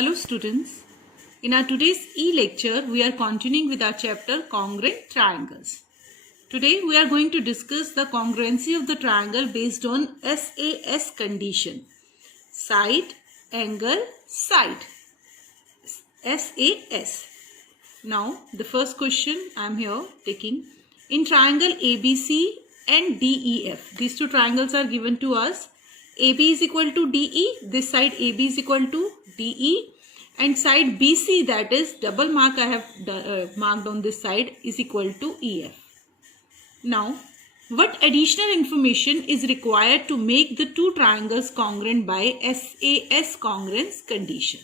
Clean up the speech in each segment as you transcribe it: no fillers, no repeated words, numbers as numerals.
Hello students, in our today's e-lecture we are continuing with our chapter Congruent Triangles. Today we are going to discuss the congruency of the triangle based on SAS condition. Side, angle, side. SAS. Now the first question I am here taking. In triangle ABC and DEF, these two triangles are given to us. AB is equal to DE, this side AB is equal to DE, and side BC, that is double mark I have marked on this side, is equal to EF. Now, what additional information is required to make the two triangles congruent by SAS congruence condition?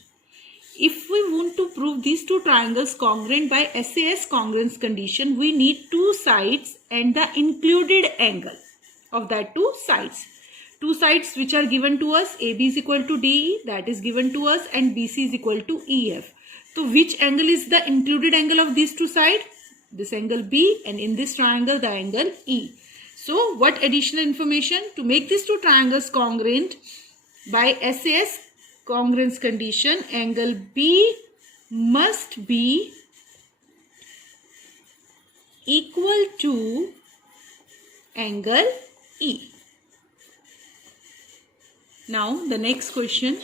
If we want to prove these two triangles congruent by SAS congruence condition, we need two sides and the included angle of that two sides. Two sides which are given to us, AB is equal to DE, that is given to us, and BC is equal to EF. So which angle is the included angle of these two sides? This angle B, and in this triangle the angle E. So what additional information to make these two triangles congruent by SAS congruence condition? Angle B must be equal to angle E. Now the next question.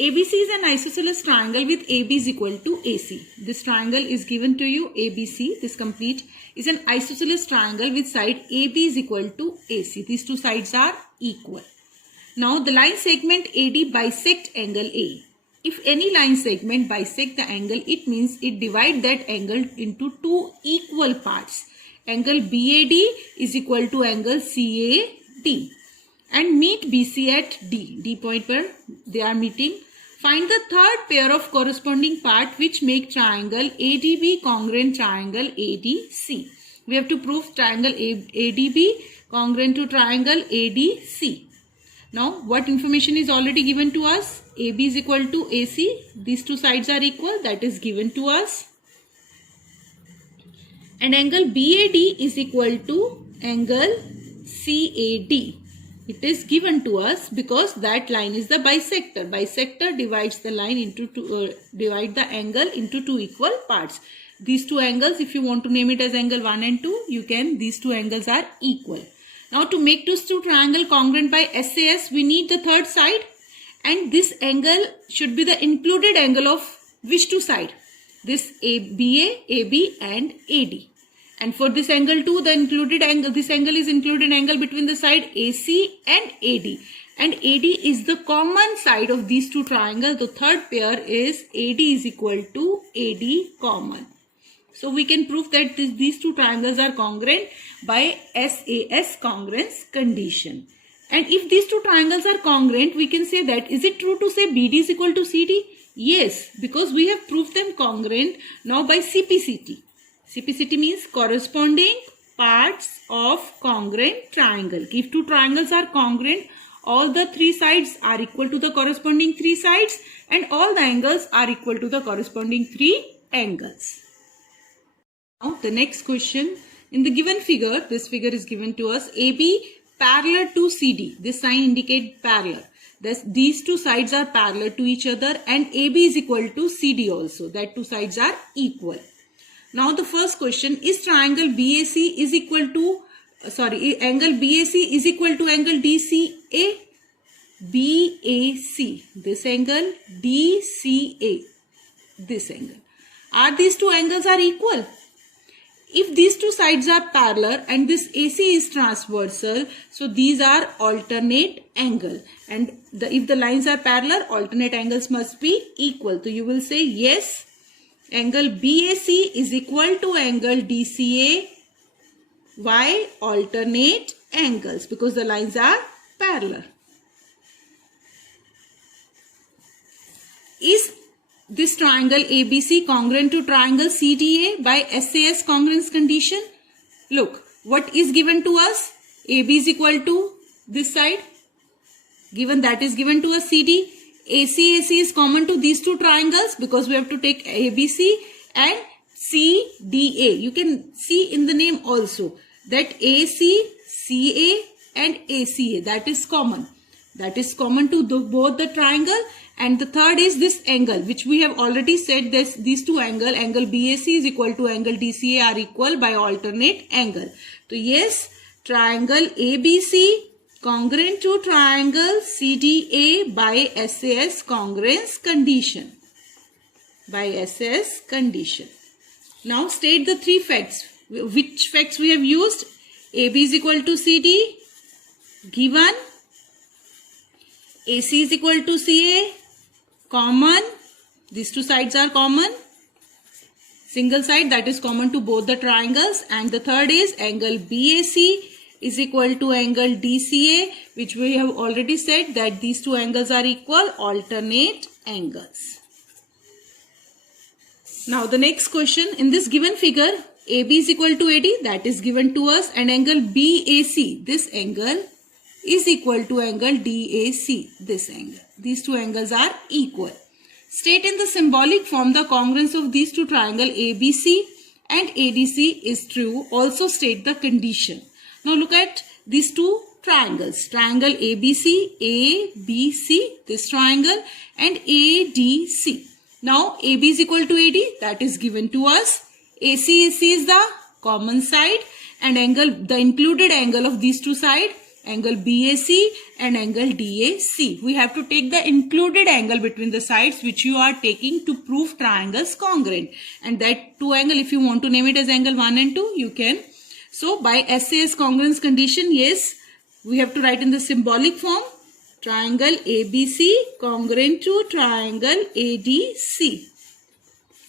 ABC is an isosceles triangle with AB is equal to AC. This triangle is given to you, ABC. This complete is an isosceles triangle with side AB is equal to AC. These two sides are equal. Now the line segment AD bisect angle A. If any line segment bisect the angle, it means it divides that angle into two equal parts. Angle BAD is equal to angle CAD. And meet BC at D point where they are meeting. Find the third pair of corresponding part which make triangle ADB congruent triangle ADC. We have to prove triangle ADB congruent to triangle ADC. Now what information is already given to us? AB is equal to AC. These two sides are equal, that is given to us. And angle BAD is equal to angle CAD. It is given to us because that line is the bisector. Bisector divides the line into divide the angle into two equal parts. These two angles, if you want to name it as angle 1 and 2, you can. These two angles are equal. Now to make these two triangle congruent by SAS, we need the third side, and this angle should be the included angle of which two side? This BA, AB and AD. And for this angle too, the included angle, this angle is included angle between the side AC and AD. And AD is the common side of these two triangles. The third pair is AD is equal to AD common. So we can prove that these two triangles are congruent by SAS congruence condition. And if these two triangles are congruent, we can say that, is it true to say BD is equal to CD? Yes, because we have proved them congruent now by CPCT. CPCT means corresponding parts of congruent triangle. If two triangles are congruent, all the three sides are equal to the corresponding three sides and all the angles are equal to the corresponding three angles. Now the next question. In the given figure, this figure is given to us, AB parallel to CD. This sign indicates parallel. These two sides are parallel to each other and AB is equal to CD also. That two sides are equal. Now the first question, is triangle BAC is equal to, angle BAC is equal to angle DCA? BAC, this angle, DCA, this angle. Are these two angles are equal? If these two sides are parallel and this AC is transversal, so these are alternate angle. And if the lines are parallel, alternate angles must be equal. So you will say yes. Angle BAC is equal to angle DCA. Why? Alternate angles, because the lines are parallel. Is this triangle ABC congruent to triangle CDA by SAS congruence condition? Look, what is given to us? AB is equal to this side. Given that is given to us CD. AC is common to these two triangles because we have to take ABC and CDA. You can see in the name also that AC, CA and ACA, that is common. That is common to both the triangle, And the third is this angle, which we have already said this, these two angle BAC is equal to angle DCA are equal by alternate angle. So yes, triangle ABC congruent to triangle CDA by SAS congruence condition. By SAS condition. Now state the three facts. Which facts we have used? AB is equal to CD, given. AC is equal to CA, common. These two sides are common. Single side, that is common to both the triangles. And the third is angle BAC is equal to angle DCA, which we have already said that these two angles are equal, alternate angles. Now the next question, in this given figure, AB is equal to AD, that is given to us, and angle BAC, this angle is equal to angle DAC, this angle. These two angles are equal. State in the symbolic form the congruence of these two triangles ABC and ADC is true. Also state the condition. Now look at these two triangles. Triangle ABC, this triangle, and ADC. Now AB is equal to AD, that is given to us. ACC is the common side, and angle, the included angle of these two sides, angle BAC and angle DAC. We have to take the included angle between the sides which you are taking to prove triangles congruent. And that two angle, if you want to name it as angle 1 and 2, you can. So by SAS congruence condition, yes, we have to write in the symbolic form. Triangle ABC congruent to triangle ADC.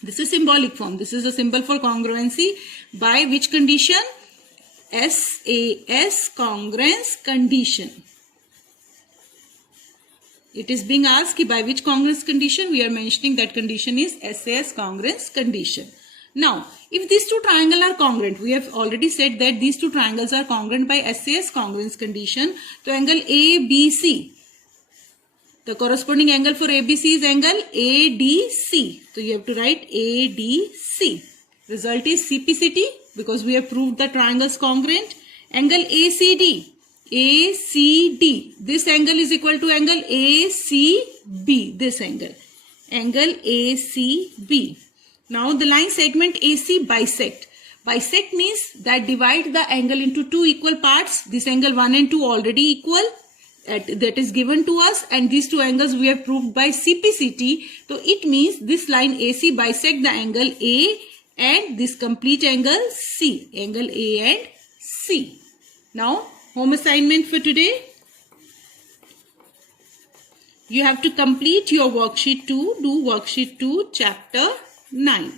This is symbolic form. This is a symbol for congruency. By which condition? SAS congruence condition. It is being asked by which congruence condition? We are mentioning that condition is SAS congruence condition. Now, if these two triangles are congruent, we have already said that these two triangles are congruent by SAS congruence condition. So angle ABC, the corresponding angle for ABC is angle ADC. So you have to write ADC. Result is CPCT because we have proved the triangles congruent. Angle ACD. This angle is equal to angle ACB. This angle. Angle ACB. Now the line segment AC bisect. Bisect means that divide the angle into two equal parts. This angle 1 and 2 already equal. That is given to us, and these two angles we have proved by CPCT. So it means this line AC bisect the angle A and this complete angle C. Angle A and C. Now home assignment for today. You have to complete your worksheet 2. Do worksheet 2 chapter 9.